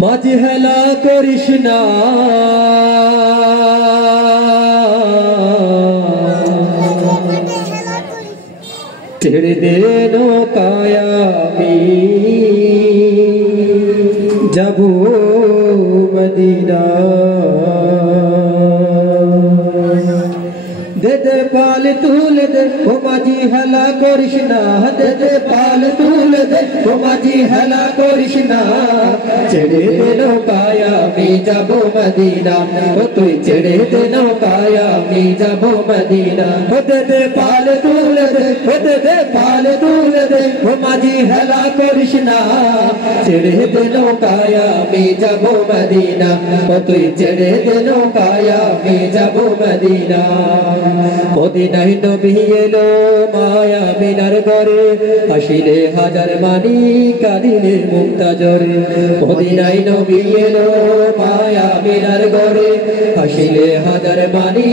মাঝি হেলা করিস না ছেড়ে দে নৌকায় আমি যাব মদিনা दे दे पाल तूल दे ओ माझी हला कृष्णा दे दे पाल तूल दे ओ माझी हला कृष्णा चढ़े दे नौकाया मैं जाबो मदीना ओ तू चढ़े दे नौकाया मैं जाबो मदीना ओ दे पाल तूल दे ओ दे पाल तूल दे ओ माझी हला कृष्णा चढ़े दे नौकाया मैं जाबो मदीना ओ तू चढ़े दे नौकाया मैं जाबो मदीना মদিনায় নবী এলো মায়া মিনার ঘরে হাসিলে হাজার মানি কাঁদিলে মুক্তা জরে মদিনায় নবী এলো মায়া মিনার ঘরে হাসিলে হাজার মানি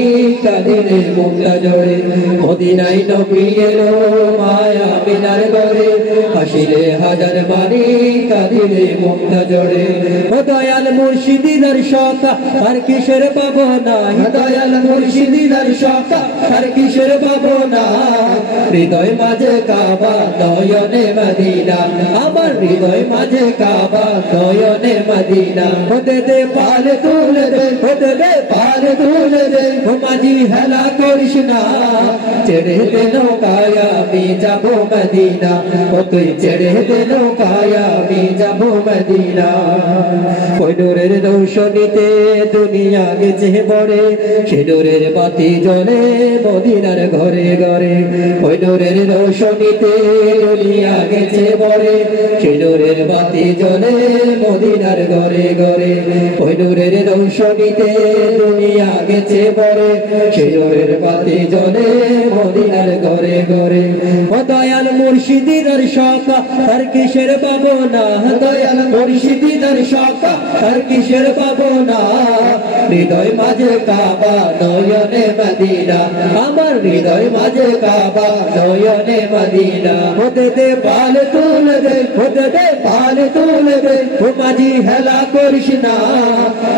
কাঁদিলে মুক্তা জরে মদিনায় নবী এলো মায়া মিনার ঘরে হাসিলে হাজার মানি কাঁদিলে মুক্তা জরে ও দয়াল মুর্শিদি দর্শক আর কিসের পাবো না দয়াল মুর্শিদি দর্শক আর কিসের পাবো না হৃদয় মাঝে কাবা নয়নে মদিনা আমার হৃদয় মাঝে কাবা নয়নে মদিনা হতে দে পাল তুলে দে হতে দে পাল তুলে দে ও মাঝি হেলা করিস না ছেড়ে দে নৌকায় আমি যাব মদিনা ও তুই ছেড়ে দে নৌকায় আমি যাব মদিনা ওই নূরের রৌশনীতে দুনিয়া গেছে বড়ে সে নূরের বাতি জ্বলে মদিনার ঘরে ঘরে ওই নূরের রৌশনীতে দুনিয়া গেছে বড়ে সে নূরের বাতি জ্বলে মদিনার ঘরে ঘরে ওই নূরের রৌশনীতে দুনিয়া গেছে বড়ে সে নূরের বাতি জ্বলে মদিনার ঘরে ঘরে ও দয়াল মুর্শিদি দর্শক আর কিসের পাবো না দয়াল মুর্শিদি দর্শক আর কিসের পাবো না হৃদয় মাঝে কাবা নয়নে মদিনা আমার হৃদয় মাঝে কাবা নয়নে মদিনা হতে দে পাল তুলে দে হতে দে পাল তুলে দে ও মাঝি হেলা করিস না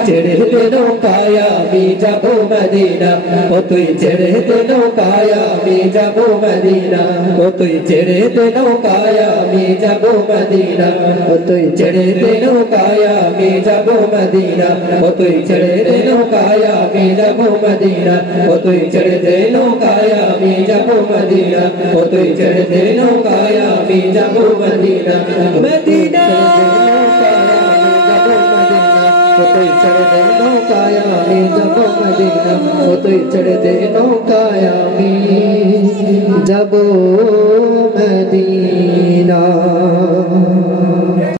ছেড়ে দে নৌকায় আমি যাব মদিনা ও তুই ছেড়ে দে নৌকায় আমি যাব মদিনা ও তুই ছেড়ে দে নৌকায় আমি যাব মদিনা ও তুই ছেড়ে দে নৌকায় আমি যাব মদিনা ও তুই ছেড়ে দে নৌকায় আমি যাব মদিনা ও তুই ছেড়ে দে নৌকায় আমি যাব মদিনা ও তুই ছেড়ে দে নৌকায় আমি যাব মদিনা মদিনা ও তুই ছেড়ে দে নৌকায় আমি যাব মদিনা ও তুই ছেড়ে দে নৌকায় আমি যাব